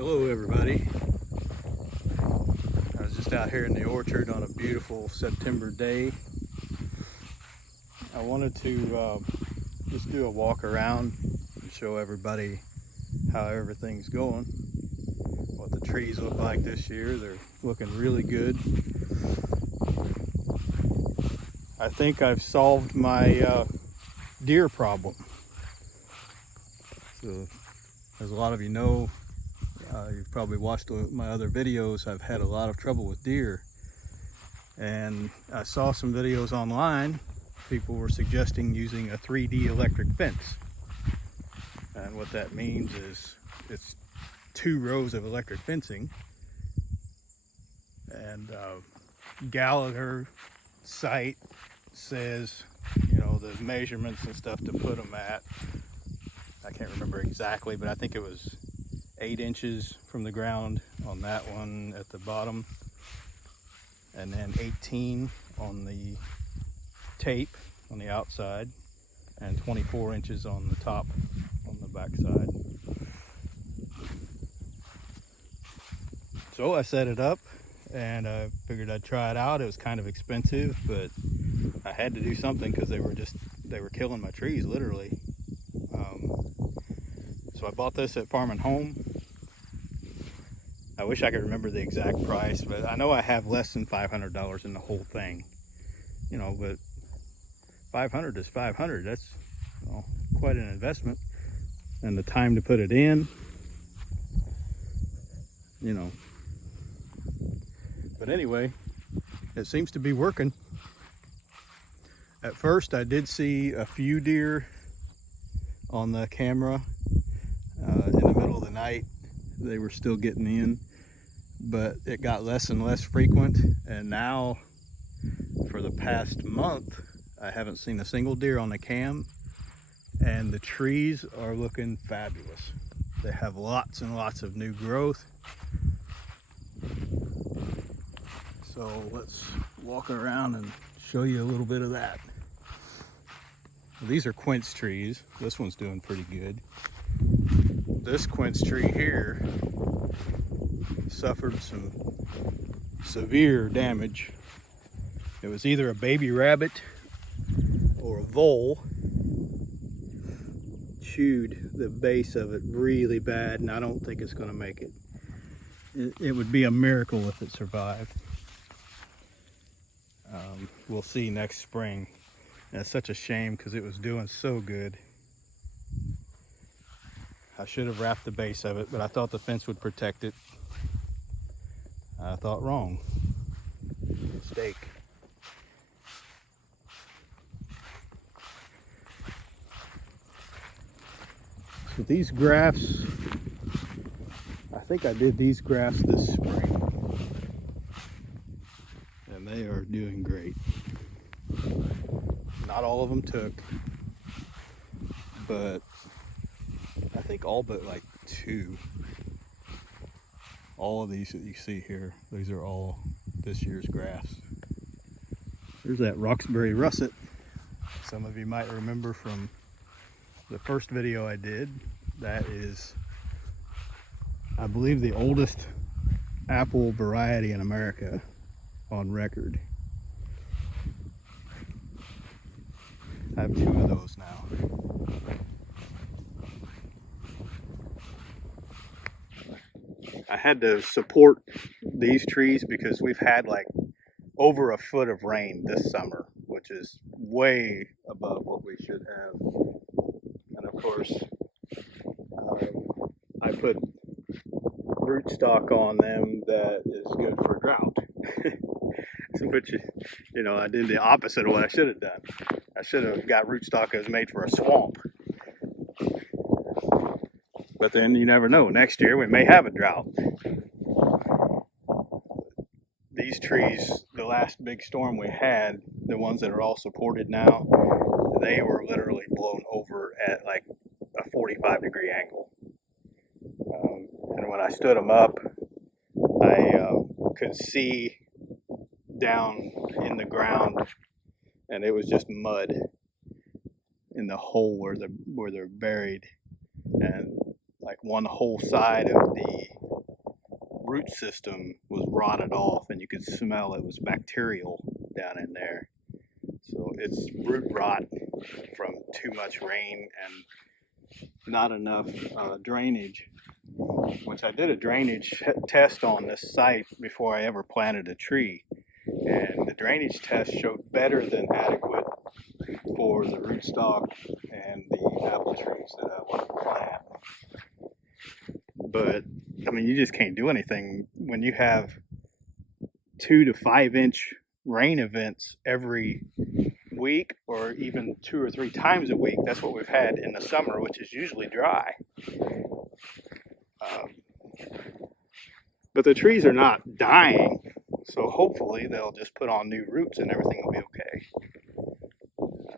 Hello everybody. I was just out here in the orchard on a beautiful September day. I wanted to just do a walk around and show everybody how everything's going, what the trees look like this year. They're looking really good. I think I've solved my deer problem. So, as a lot of you know, you've probably watched my other videos, I've had a lot of trouble with deer. And I saw some videos online. People were suggesting using a 3D electric fence. And what that means is it's 2 rows of electric fencing. And Gallagher site says, you know, the measurements and stuff to put them at. I can't remember exactly, but I think it was 8 inches from the ground on that one at the bottom, and then 18 on the tape on the outside, and 24 inches on the top on the back side. So I set it up and I figured I'd try it out. It was kind of expensive, but I had to do something because they were killing my trees literally. So I bought this at Farm and Home. I wish I could remember the exact price, but I know I have less than $500 in the whole thing. You know, but 500 is 500. That's, well, quite an investment. And the time to put it in, you know. But anyway, it seems to be working. At first I did see a few deer on the camera in the middle of the night. They were still getting in, but it got less and less frequent. And now for the past month, I haven't seen a single deer on the cam, and the trees are looking fabulous. They have lots and lots of new growth. So let's walk around and show you a little bit of that. These are quince trees. This one's doing pretty good. This quince tree here suffered some severe damage. It was either a baby rabbit or a vole chewed the base of it really bad, and I don't think it's going to make it. It would be a miracle if it survived. We'll see next spring. And it's such a shame because it was doing so good. I should have wrapped the base of it, but I thought the fence would protect it. I thought wrong. Mistake. So these grafts, I think I did these grafts this spring, and they are doing great. Not all of them took, but I think all but like 2. All of these that you see here, these are all this year's grafts. There's that Roxbury russet. Some of you might remember from the first video I did. That is, I believe, the oldest apple variety in America on record. I have 2 of those now. I had to support these trees because we've had like over a foot of rain this summer, which is way above what we should have. And of course, I put rootstock on them that is good for drought. Which, you know, I did the opposite of what I should have done. I should have got rootstock that was made for a swamp. But then you never know. Next year we may have a drought. These trees, the last big storm we had, the ones that are all supported now, they were literally blown over at like a 45-degree angle. And when I stood them up, I could see down in the ground, and it was just mud in the hole where they're buried, and like one whole side of the root system was rotted off, and you could smell it was bacterial down in there. So it's root rot from too much rain and not enough drainage. Which I did a drainage test on this site before I ever planted a tree, and the drainage test showed better than adequate for the rootstock and the apple trees that I want to plant. But I mean, you just can't do anything when you have 2 to 5 inch rain events every week, or even 2 or 3 times a week. That's what we've had in the summer, which is usually dry. But the trees are not dying, so hopefully they'll just put on new roots and everything will be okay.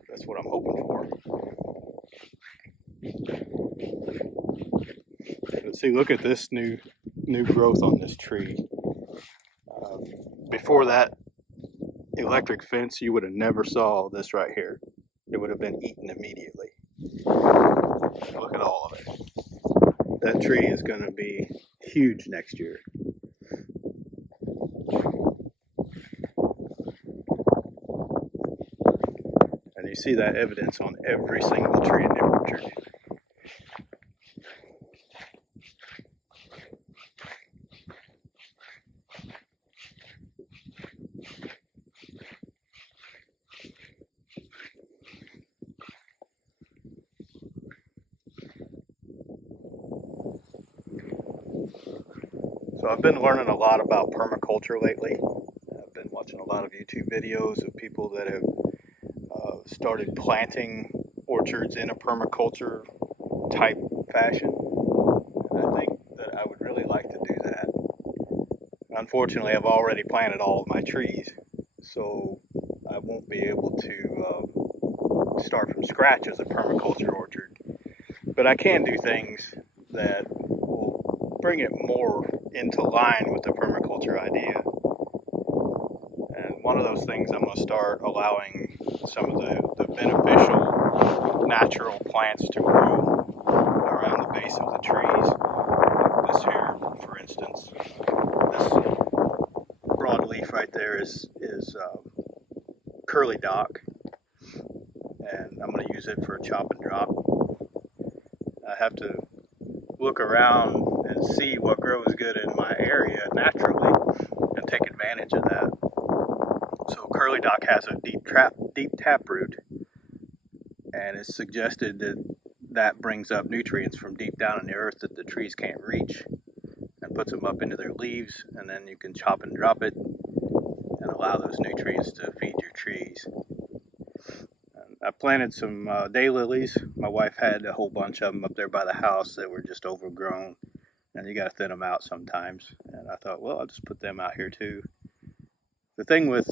That's what I'm hoping for. Let's see, look at this new growth on this tree. Before that electric fence, you would have never saw this right here. It would have been eaten immediately. Look at all of it. That tree is going to be huge next year. And you see that evidence on every single tree in the orchard. So I've been learning a lot about permaculture lately. I've been watching a lot of YouTube videos of people that have started planting orchards in a permaculture type fashion. And I think that I would really like to do that. Unfortunately, I've already planted all of my trees, so I won't be able to start from scratch as a permaculture orchard. But I can do things that will bring it more into line with the permaculture idea. And one of those things, I'm going to start allowing some of the beneficial natural plants to grow around the base of the trees. Like this here, for instance, this broadleaf right there is curly dock, and I'm going to use it for a chop and drop. I have to look around and see what grows good in my area naturally and take advantage of that. So curly dock has a deep tap root, and it's suggested that brings up nutrients from deep down in the earth that the trees can't reach, and puts them up into their leaves, and then you can chop and drop it and allow those nutrients to feed your trees. I planted some daylilies. My wife had a whole bunch of them up there by the house that were just overgrown, and you got to thin them out sometimes. And I thought, well, I'll just put them out here too. The thing with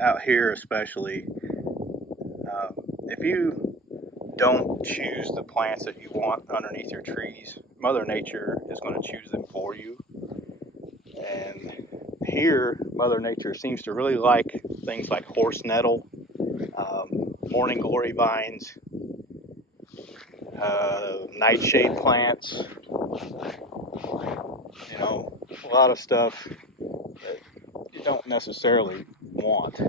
out here especially, if you don't choose the plants that you want underneath your trees, Mother Nature is going to choose them for you. And here, Mother Nature seems to really like things like horse nettle, morning glory vines, nightshade plants, a lot of stuff that you don't necessarily want.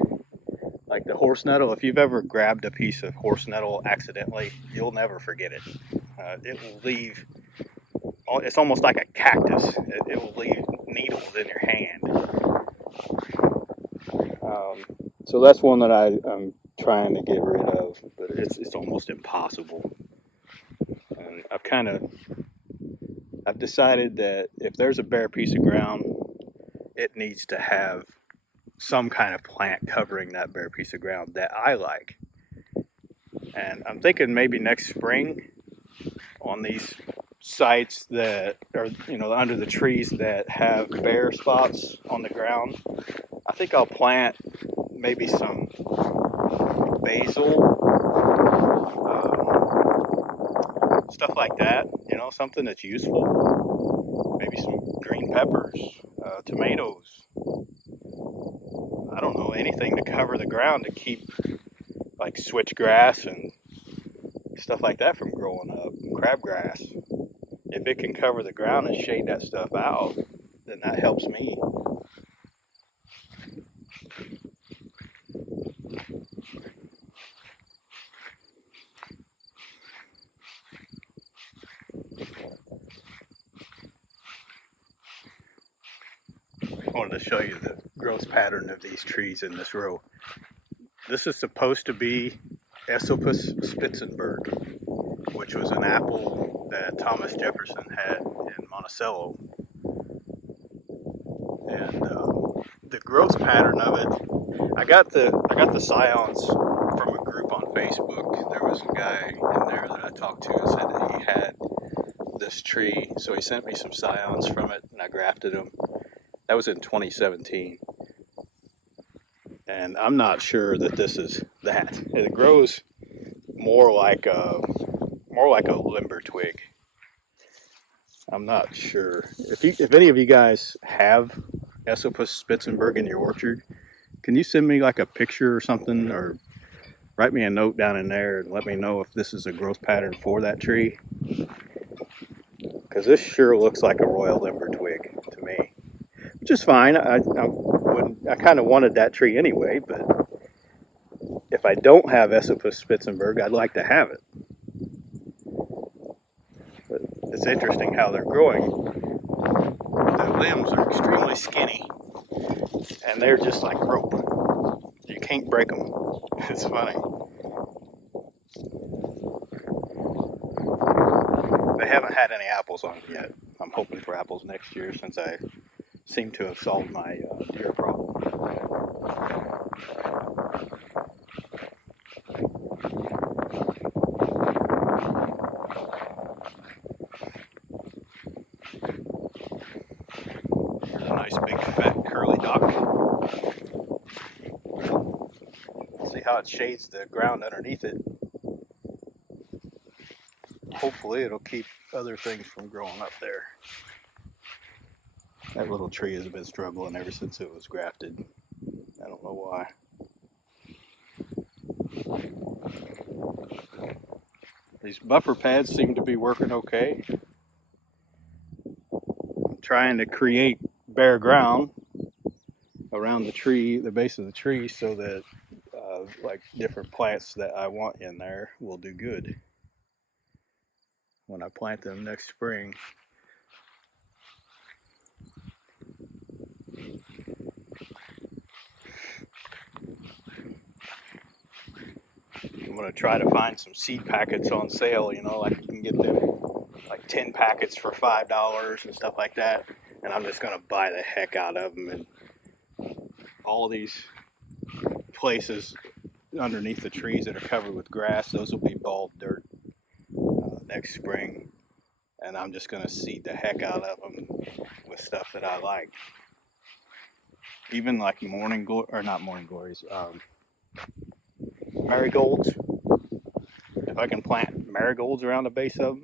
Like the horse nettle, if you've ever grabbed a piece of horse nettle accidentally, you'll never forget it. It will leave, it's almost like a cactus. It will leave needles in your hand. So that's one that I'm trying to get rid of, but it's almost impossible. And I've decided that if there's a bare piece of ground, it needs to have some kind of plant covering that bare piece of ground that I like. And I'm thinking maybe next spring on these sites that are, under the trees that have bare spots on the ground, I think I'll plant maybe some basil, stuff like that, something that's useful. Maybe some green peppers, tomatoes. I don't know, anything to cover the ground to keep like switchgrass and stuff like that from growing up, crabgrass. If it can cover the ground and shade that stuff out, then that helps me. I wanted to show you the growth pattern of these trees in this row. This is supposed to be Esopus Spitzenberg, which was an apple that Thomas Jefferson had in Monticello. And the growth pattern of it, I got the scions from a group on Facebook. There was a guy in there that I talked to and said that he had this tree, so he sent me some scions from it, and I grafted them. That was in 2017, and I'm not sure that this is that. It grows more like a limber twig. I'm not sure. If any of you guys have Esopus Spitzenberg in your orchard, can you send me like a picture or something, or write me a note down in there and let me know if this is a growth pattern for that tree? Because this sure looks like a royal limber twig to me, which is fine. I kind of wanted that tree anyway, but if I don't have Esopus Spitzenberg, I'd like to have it. But it's interesting how they're growing. The limbs are extremely skinny, and they're just like rope. You can't break them. It's funny. They haven't had any apples on it yet. I'm hoping for apples next year, since I seem to have solved my deer problem. Here's a nice big fat curly duck. See how it shades the ground underneath it. Hopefully it'll keep other things from growing up there. That little tree has been struggling ever since it was grafted. I don't know why. These buffer pads seem to be working okay. I'm trying to create bare ground around the tree, the base of the tree, so that like different plants that I want in there will do good when I plant them next spring. I'm going to try to find some seed packets on sale, like you can get them like 10 packets for $5 and stuff like that. And I'm just going to buy the heck out of them. And all these places underneath the trees that are covered with grass, those will be bald dirt next spring. And I'm just going to seed the heck out of them with stuff that I like. Even like marigolds. If I can plant marigolds around the base of them,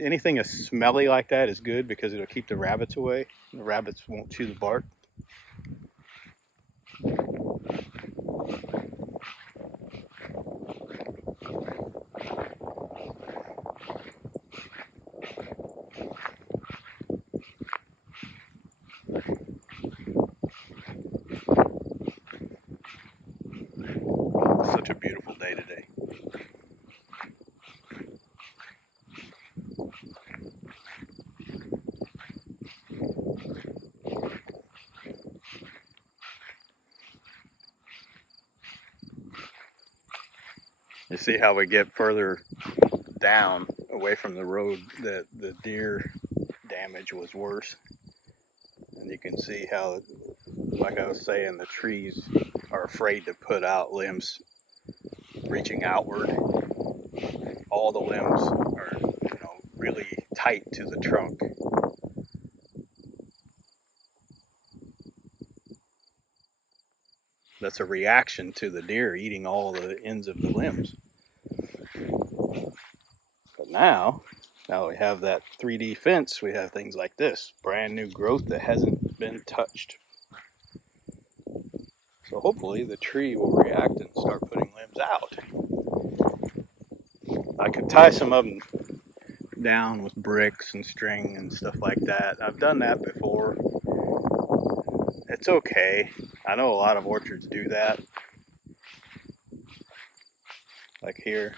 anything that's smelly like that is good, because it'll keep the rabbits away. The rabbits won't chew the bark. Such a beautiful day today. You see how we get further down away from the road that the deer damage was worse. And you can see how, like I was saying, the trees are afraid to put out limbs reaching outward. All the limbs are, really tight to the trunk. That's a reaction to the deer eating all the ends of the limbs. But now we have that 3D fence, we have things like this, brand new growth that hasn't been touched. So hopefully the tree will react and start putting limbs out. I could tie some of them it down with bricks and string and stuff like that. I've done that before. It's okay. I know a lot of orchards do that. Like here,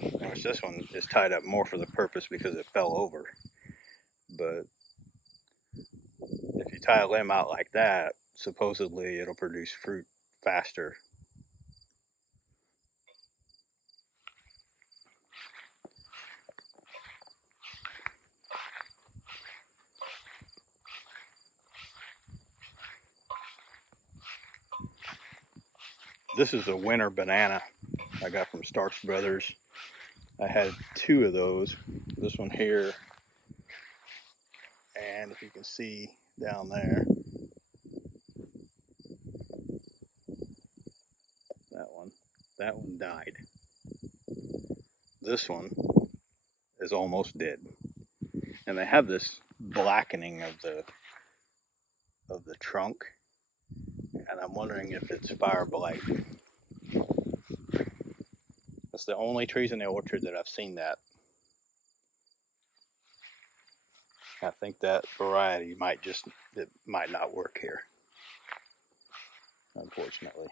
which this one is tied up more for the purpose because it fell over. But if you tie a limb out like that, supposedly it'll produce fruit faster. This is a winter banana I got from Starks Brothers. I had 2 of those. This one here, and if you can see down there, that one died. This one is almost dead, and they have this blackening of the trunk, and I'm wondering if it's fire blight. That's the only trees in the orchard that I've seen that. I think that variety might not work here, unfortunately.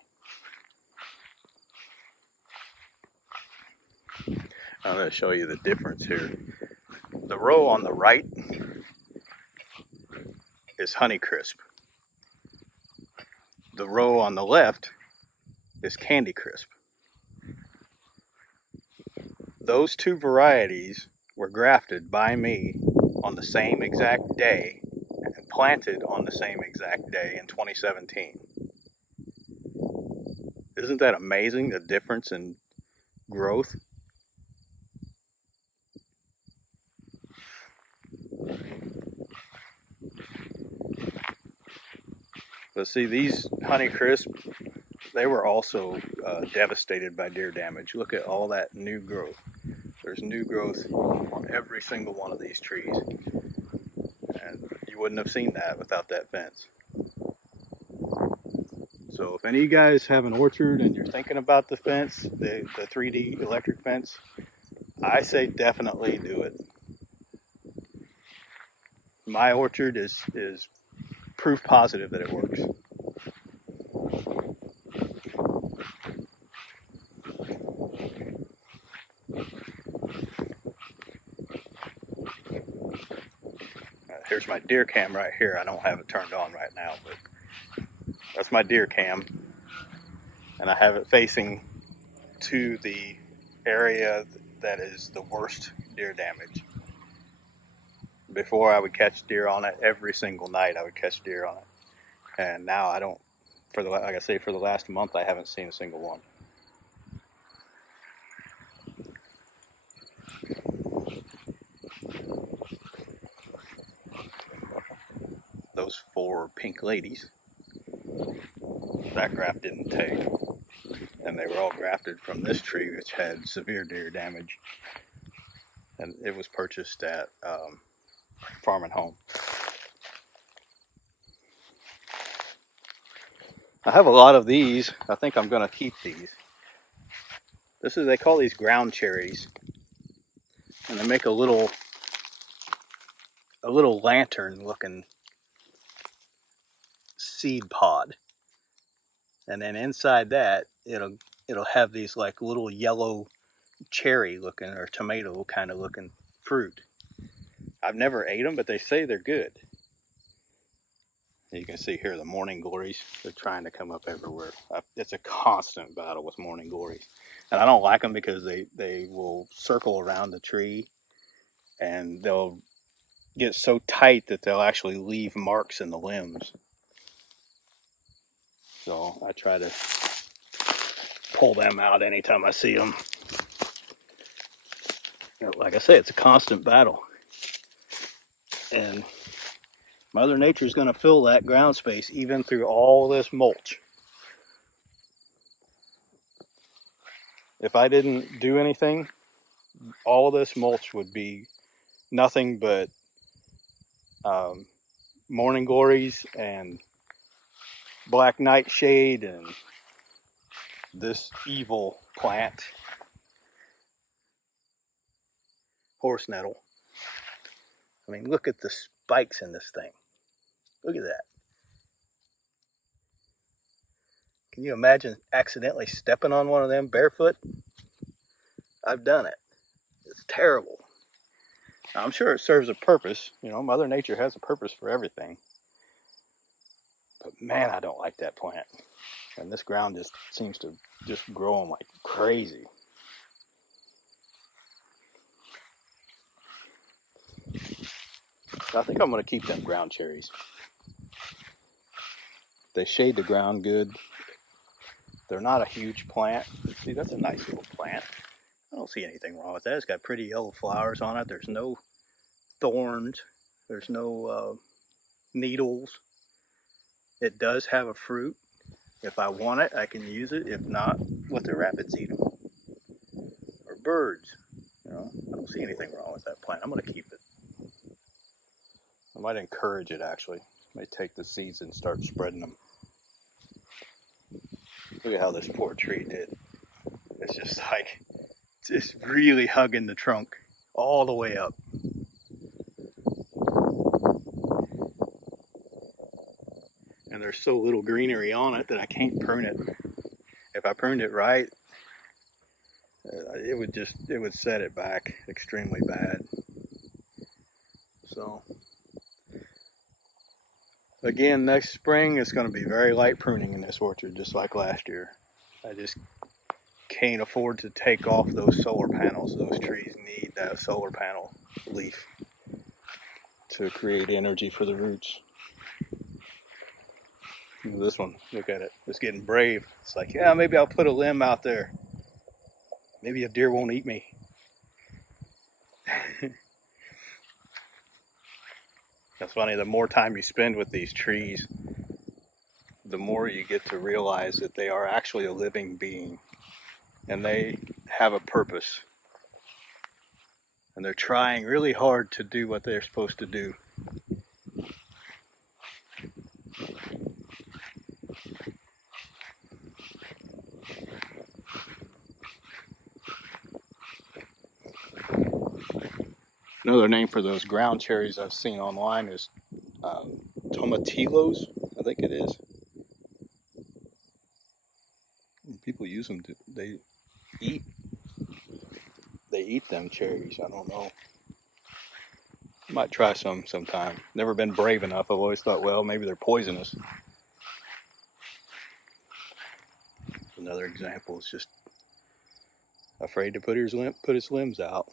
I'm going to show you the difference here. The row on the right is Honeycrisp. The row on the left is Candy Crisp. Those 2 varieties were grafted by me on the same exact day and planted on the same exact day in 2017. Isn't that amazing, the difference in growth? But see, these Honeycrisp, they were also devastated by deer damage. Look at all that new growth. There's new growth on every single one of these trees. And you wouldn't have seen that without that fence. So if any of you guys have an orchard and you're thinking about the fence, the 3D electric fence, I say definitely do it. My orchard is proof positive that it works. Here's my deer cam right here. I don't have it turned on right now, but that's my deer cam. And I have it facing to the area that is the worst deer damage. Before I would catch deer on it every single night. I would catch deer on it, and now I don't. Like I say, for the last month, I haven't seen a single one. Those 4 pink ladies, that graft didn't take, and they were all grafted from this tree, which had severe deer damage, and it was purchased at Farm and Home. I have a lot of these. I think I'm going to keep these. They call these ground cherries, and they make a little lantern looking seed pod, and then inside that it'll have these like little yellow cherry looking or tomato kind of looking fruit. I've never ate them, but they say they're good. You can see here the morning glories. They're trying to come up everywhere. It's a constant battle with morning glories, and I don't like them because they will circle around the tree, and they'll get so tight that they'll actually leave marks in the limbs. So I try to pull them out anytime I see them. Like I say, it's a constant battle, and Mother Nature's going to fill that ground space even through all this mulch. If I didn't do anything, all this mulch would be nothing but morning glories and black nightshade and this evil plant, horse nettle. I mean, look at the spikes in this thing. Look at that. Can you imagine accidentally stepping on one of them barefoot? I've done it. It's terrible. I'm sure it serves a purpose. You know, Mother Nature has a purpose for everything. But man, I don't like that plant. And this ground just seems to just grow them like crazy. I think I'm going to keep them ground cherries. They shade the ground good. They're not a huge plant. See, that's a nice little plant. I don't see anything wrong with that. It's got pretty yellow flowers on it. There's no thorns. There's no needles. It does have a fruit. If I want it, I can use it. If not, let the rabbits eat them. Or birds. You know, I don't see anything wrong with that plant. I'm going to keep it. I might encourage it, actually. I might take the seeds and start spreading them. Look at how this poor tree did. It's just really hugging the trunk all the way up. And there's so little greenery on it that I can't prune it. If I pruned it right, it would set it back extremely bad. So again, next spring it's going to be very light pruning in this orchard, just like last year. I just can't afford to take off those solar panels. Those trees need that solar panel leaf to create energy for the roots. This one, look at it. It's getting brave. It's like, yeah, maybe I'll put a limb out there. Maybe a deer won't eat me. That's funny. The more time you spend with these trees, the more you get to realize that they are actually a living being. And they have a purpose. And they're trying really hard to do what they're supposed to do. Another name for those ground cherries I've seen online is tomatillos, I think it is. People use them they eat them cherries. I don't know. Might try some sometime. Never been brave enough. I've always thought, well, maybe they're poisonous. Another example is just afraid to put its limbs out.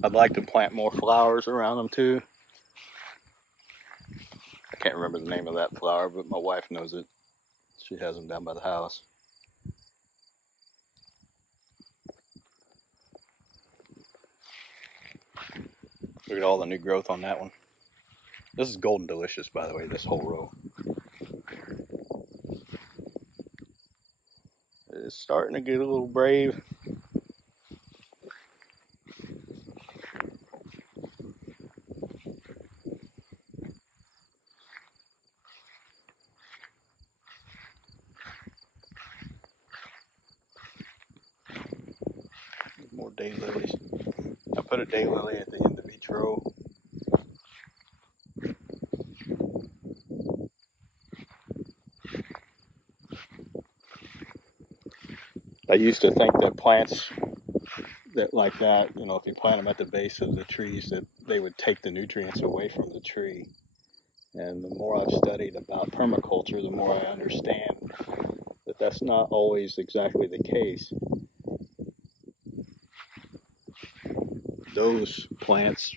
I'd like to plant more flowers around them too. I can't remember the name of that flower, but my wife knows it. She has them down by the house. Look at all the new growth on that one. This is Golden Delicious, by the way, this whole row. It's starting to get a little brave. More daylilies. I put a daylily at the end of each row. I used to think that plants that like that, you know, if you plant them at the base of the trees, that they would take the nutrients away from the tree. And the more I've studied about permaculture, the more I understand that that's not always exactly the case. Those plants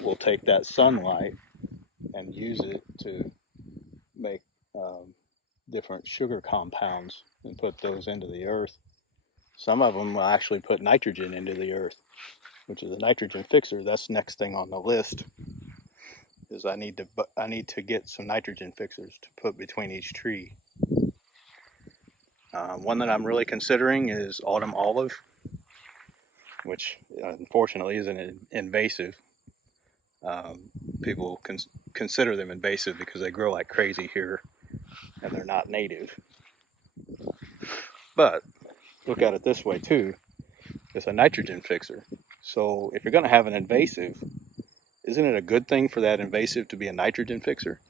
will take that sunlight and use it to make different sugar compounds and put those into the earth. Some of them will actually put nitrogen into the earth, which is a nitrogen fixer. That's next thing on the list. Is I need to get some nitrogen fixers to put between each tree. One that I'm really considering is autumn olive, which unfortunately isn't invasive. People consider them invasive because they grow like crazy here and they're not native. But look at it this way too. It's a nitrogen fixer. So if you're going to have an invasive, isn't it a good thing for that invasive to be a nitrogen fixer?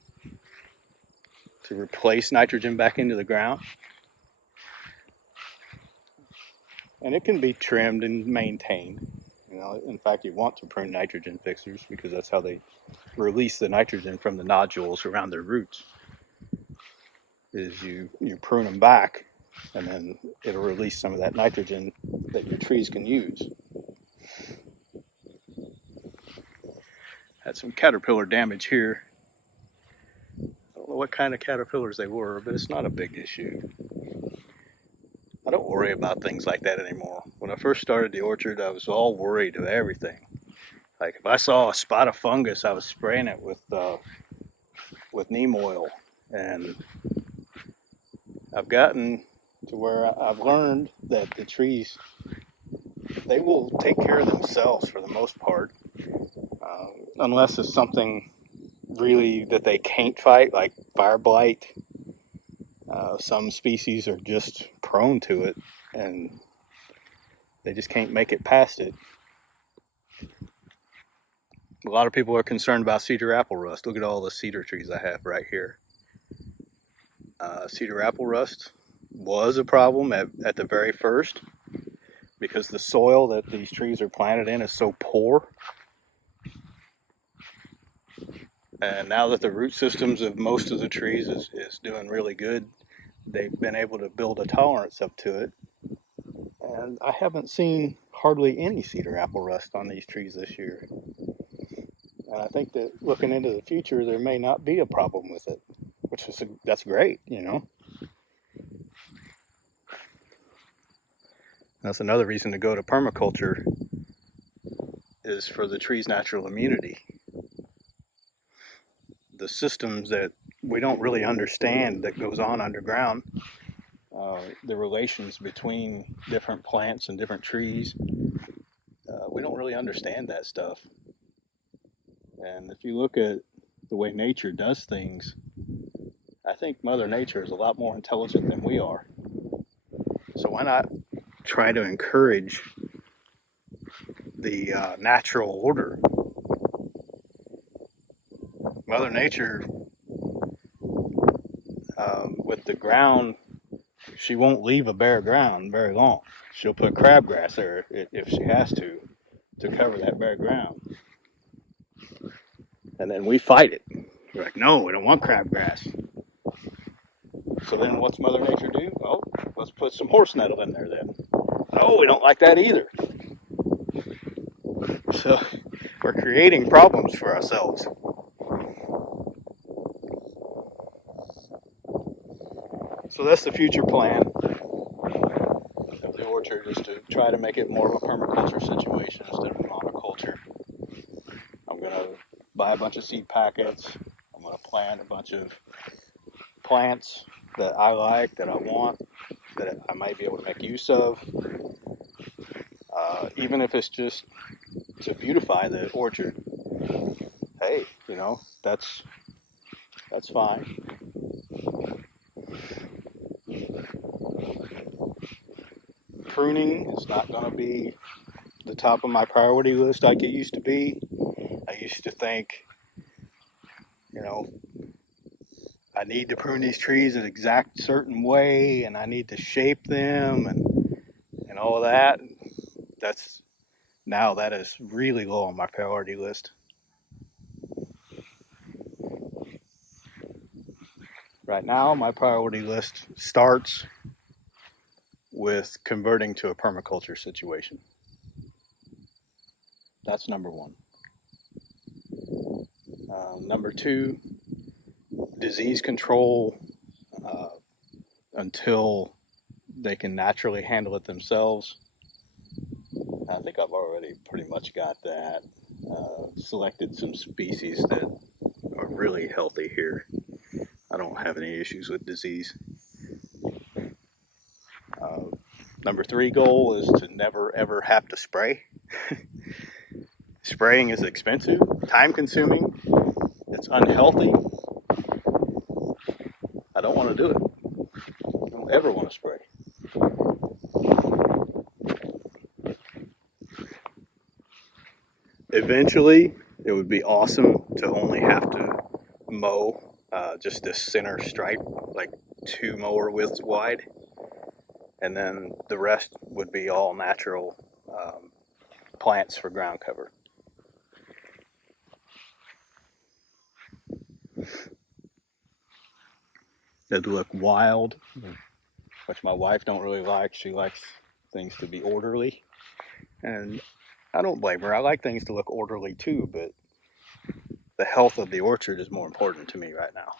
To replace nitrogen back into the ground? And it can be trimmed and maintained. In fact, you want to prune nitrogen fixers because that's how they release the nitrogen from the nodules around their roots. Is you prune them back, and then it'll release some of that nitrogen that your trees can use. Had some caterpillar damage here. I don't know what kind of caterpillars they were, but it's not a big issue. I don't worry about things like that anymore. When I first started the orchard, I was all worried of everything. Like if I saw a spot of fungus, I was spraying it with neem oil. And I've gotten to where I've learned that the trees, they will take care of themselves for the most part, unless it's something really that they can't fight, like fire blight. Some species are just prone to it, and they just can't make it past it. A lot of people are concerned about cedar apple rust. Look at all the cedar trees I have right here. Cedar apple rust was a problem at the very first because the soil that these trees are planted in is so poor. And now that the root systems of most of the trees is doing really good, they've been able to build a tolerance up to it. And I haven't seen hardly any cedar apple rust on these trees this year. And I think that looking into the future, there may not be a problem with it, that's great, That's another reason to go to permaculture, is for the tree's natural immunity. The systems that we don't really understand that goes on underground, the relations between different plants and different trees, we don't really understand that stuff. And if you look at the way nature does things, I think Mother Nature is a lot more intelligent than we are. So why not try to encourage the natural order? Mother Nature, with the ground, she won't leave a bare ground very long. She'll put crabgrass there if she has to cover that bare ground. And then we fight it. We're like, no, we don't want crabgrass. So then what's Mother Nature do? Oh, let's put some horse nettle in there then. Oh, we don't like that either. So we're creating problems for ourselves. So that's the future plan of the orchard, is to try to make it more of a permaculture situation instead of a monoculture. I'm going to buy a bunch of seed packets. I'm going to plant a bunch of plants that I like, that I want, that I might be able to make use of. Even if it's just to beautify the orchard. Hey, that's fine. Pruning is not going to be the top of my priority list like it used to be. I used to think, I need to prune these trees an exact certain way, and I need to shape them and all of that. That is really low on my priority list. Right now, my priority list starts with converting to a permaculture situation. That's number one. Number two, disease control until they can naturally handle it themselves. I think I've already pretty much got that. Selected some species that are really healthy here. I don't have any issues with disease. Number three goal is to never ever have to spray. Spraying is expensive, time consuming, it's unhealthy. I don't want to do it. I don't ever want to spray. Eventually, it would be awesome to only have to mow just this center stripe, like 2 mower widths wide, and then the rest would be all natural plants for ground cover. It'd look wild, which my wife don't really like. She likes things to be orderly, and I don't blame her. I like things to look orderly too, but the health of the orchard is more important to me right now.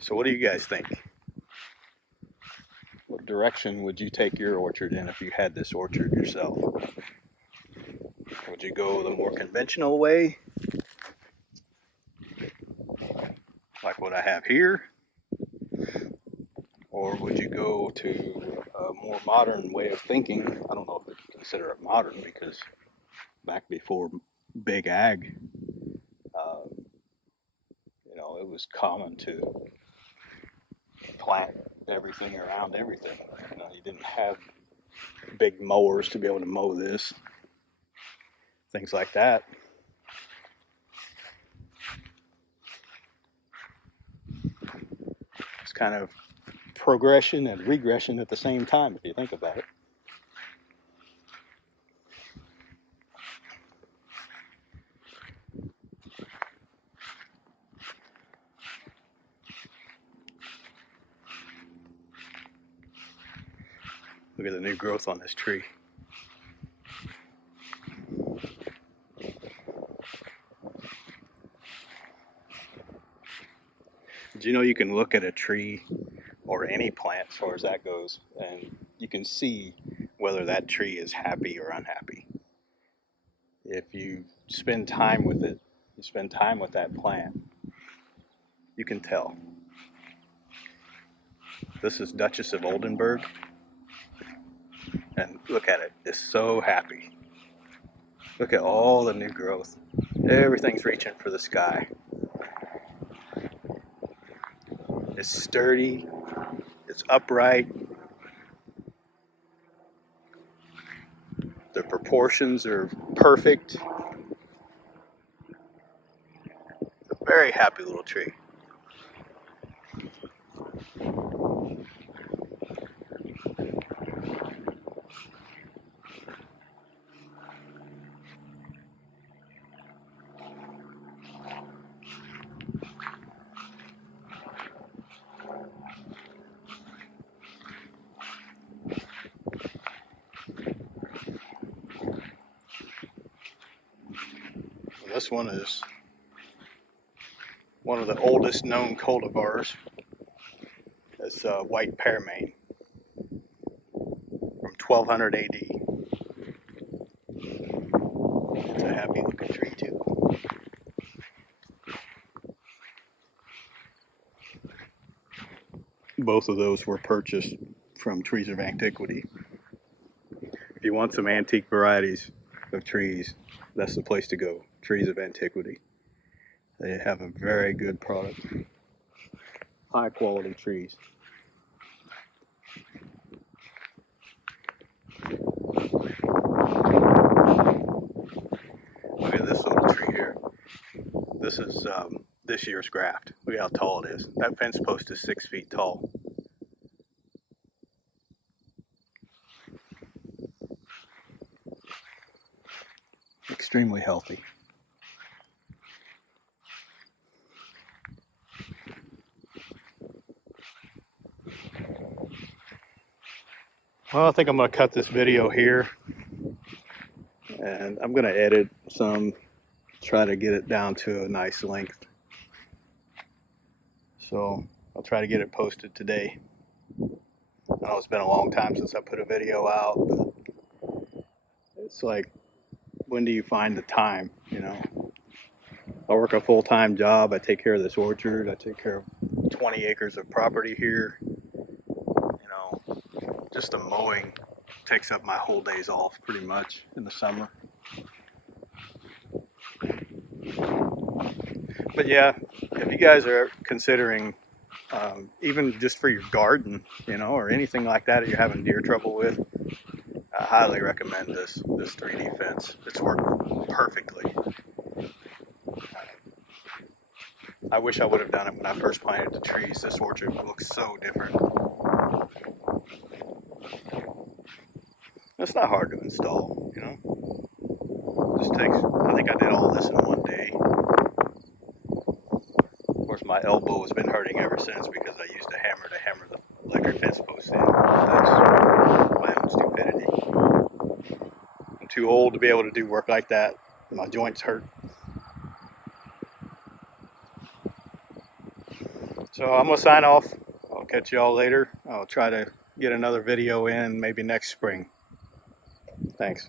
So what do you guys think? What direction would you take your orchard in if you had this orchard yourself? Would you go the more conventional way, like what I have here? Or would you go to a more modern way of thinking? I don't know if you consider it modern, because back before big ag, it was common to plant everything around everything. You didn't have big mowers to be able to mow this, things like that. It's kind of progression and regression at the same time, if you think about it. Look at the new growth on this tree. Did you know you can look at a tree or any plant as far as that goes, and you can see whether that tree is happy or unhappy? If you spend time with it, you spend time with that plant, you can tell. This is Duchess of Oldenburg, and look at it. It's so happy. Look at all the new growth. Everything's reaching for the sky. It's sturdy. It's upright. The proportions are perfect. It's a very happy little tree. This one is one of the oldest known cultivars. It's white pearmain from 1200 AD. It's a happy looking tree too. Both of those were purchased from Trees of Antiquity. If you want some antique varieties of trees, that's the place to go. Trees of Antiquity. They have a very good product. High quality trees. Look at this little tree here. This is this year's graft. Look how tall it is. That fence post is 6 feet tall. Extremely healthy. Well, I think I'm going to cut this video here, and I'm going to edit some, try to get it down to a nice length. So I'll try to get it posted today. I know it's been a long time since I put a video out, but it's like, when do you find the time, I work a full-time job. I take care of this orchard. I take care of 20 acres of property here. You know, just the mowing takes up my whole days off pretty much in the summer. But yeah, if you guys are considering, even just for your garden, you know, or anything like that you're having deer trouble with, I highly recommend this 3D fence. It's worked perfectly. I wish I would have done it when I first planted the trees. This orchard looks so different. It's not hard to install, you know. Just takes, I think I did all this in one day. Of course, my elbow has been hurting ever since because I used a hammer to hammer the electric fence post in. That's my own stupidity. I'm too old to be able to do work like that. My joints hurt. So I'm gonna sign off. I'll catch y'all later. I'll try to get another video in maybe next spring. Thanks.